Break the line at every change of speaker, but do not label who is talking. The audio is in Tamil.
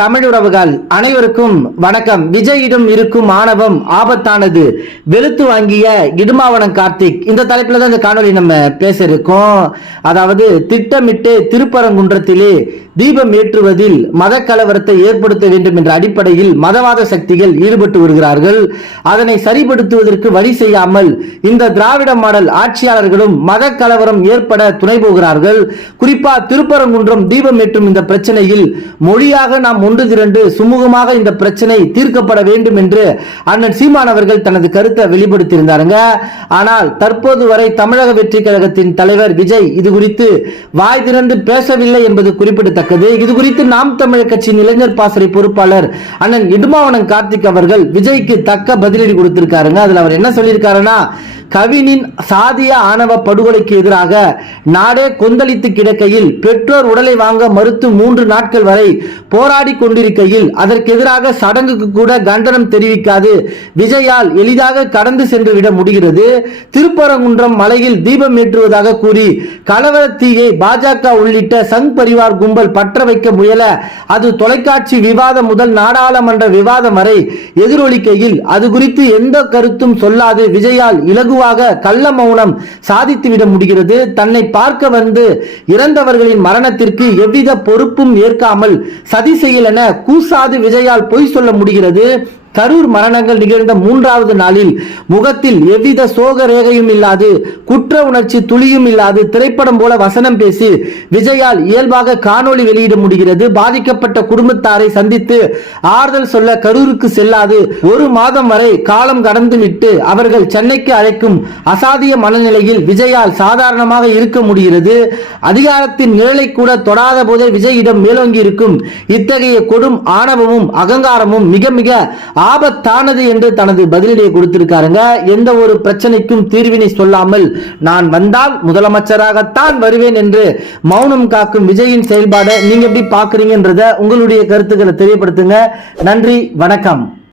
தமிழுறவுகள் அனைவருக்கும் வணக்கம். விஜயிடம் இருக்கும் ஆணவம் ஆபத்தானது. வெளுத்து வாங்கிய இடுமாவனம் கார்த்திக். இந்த தலைப்புல தான் இந்த காணொளி நம்ம பேச இருக்கோம் அதாவது திட்டமிட்டு திருப்பரங்குன்றத்திலே தீபம் ஏற்றுவதில் மத கலவரத்தை ஏற்படுத்த வேண்டும் என்ற அடிப்படையில் மதவாத சக்திகள் ஈடுபட்டு வருகிறார்கள். அதனை சரிப்படுத்துவதற்கு வழி செய்யாமல் இந்த திராவிட மாடல் ஆட்சியாளர்களும் மத கலவரம் ஏற்பட துணை போகிறார்கள். குறிப்பா திருப்பரங்குன்றம் தீபம் ஏற்றும் இந்த பிரச்சனையில் மொழியாக நாம் ஒன்று திரண்டு சுமூகமாக இந்த பிரச்சனை தீர்க்கப்பட வேண்டும் என்று அண்ணன் சீமான் அவர்கள் தனது கருத்தை வெளிப்படுத்தியிருந்தாருங்க. ஆனால் தற்போது வரை தமிழக வெற்றி கழகத்தின் தலைவர் விஜய் இது குறித்து வாய் திறந்து பேசவில்லை என்பது குறிப்பிடத்தக்கது. இது குறித்து நாம் தமிழர் கட்சியின் இளைஞர் பாசறை பொறுப்பாளர் அண்ணன் இடுமாவனம் கார்த்திக் அவர்கள் விஜய்க்கு தக்க பதிலடி கொடுத்திருக்காருங்க. அதில் அவர் என்ன சொல்லியிருக்காருன்னா கவினின் சாதிய ஆணவ படுகொலைக்கு எதிராக நாடே கொந்தளித்து கிடக்கையில் பெற்றோர் உடலை வாங்க மறுத்து மூன்று நாட்கள் வரை போராடி கொண்டிருக்கையில் அதற்கு எதிராக சடங்குக்கு கூட கண்டனம் தெரிவிக்காது. விஜயால் எளிதாக கடந்து சென்று விட முடிகிறது. திருப்பரங்குன்றம் மலையில் தீபம் ஏற்றுவதாக கூறி கலவர தீயை பாஜக உள்ளிட்ட சங் பரிவார் கும்பல் பற்ற வைக்க முயல அது தொலைக்காட்சி விவாதம் முதல் நாடாளுமன்ற விவாதம் வரை எதிரொலிக்கையில். அது குறித்து எந்த கருத்தும் சொல்லாது. விஜயால் இலகுவாக கள்ள மௌனம் சாதித்துவிட முடிகிறது. தன்னை பார்க்க வந்து இறந்தவர்களின் மரணத்திற்கு எவ்வித பொறுப்பும் ஏற்காமல் சதி செயல் என கூசாது விஜயால் பொய் சொல்ல முடிகிறது. கரூர் மரணங்கள் நிகழ்ந்த மூன்றாவது நாளில் முகத்தில் எவ்வித சோக ரேகையும் இல்லாது குற்ற உணர்ச்சி துளியும் இல்லாது திரைப்படம் போல வசனம் பேசி விஜயால் இயல்பாக காணொளி வெளியிட முடிகிறது. பாதிக்கப்பட்ட குடும்பத்தாரை சந்தித்து ஆறுதல் சொல்ல கரூருக்கு செல்லாது. ஒரு மாதம் வரை காலம் கடந்து விட்டு அவர்கள் சென்னைக்கு அழைக்கும் அசாதிய மனநிலையில் விஜயால் சாதாரணமாக இருக்க முடிகிறது. அதிகாரத்தின் நிழலை கூட தொடாத போதே விஜயிடம் மேலோங்கி இருக்கும் இத்தகைய கொடும் ஆணவமும் அகங்காரமும் மிக மிக ஆபத்தானது என்று தனது பதிலடியை கொடுத்திருக்காருங்க. எந்த ஒரு பிரச்சனைக்கும் தீர்வினை சொல்லாமல் நான் வந்தால் முதலமைச்சராகத்தான் வருவேன் என்று மௌனம் காக்கும் விஜயின் செயல்பாடை நீங்க எப்படி பாக்குறீங்கன்றத உங்களுடைய கருத்துக்களை தெரியப்படுத்துங்க. நன்றி வணக்கம்.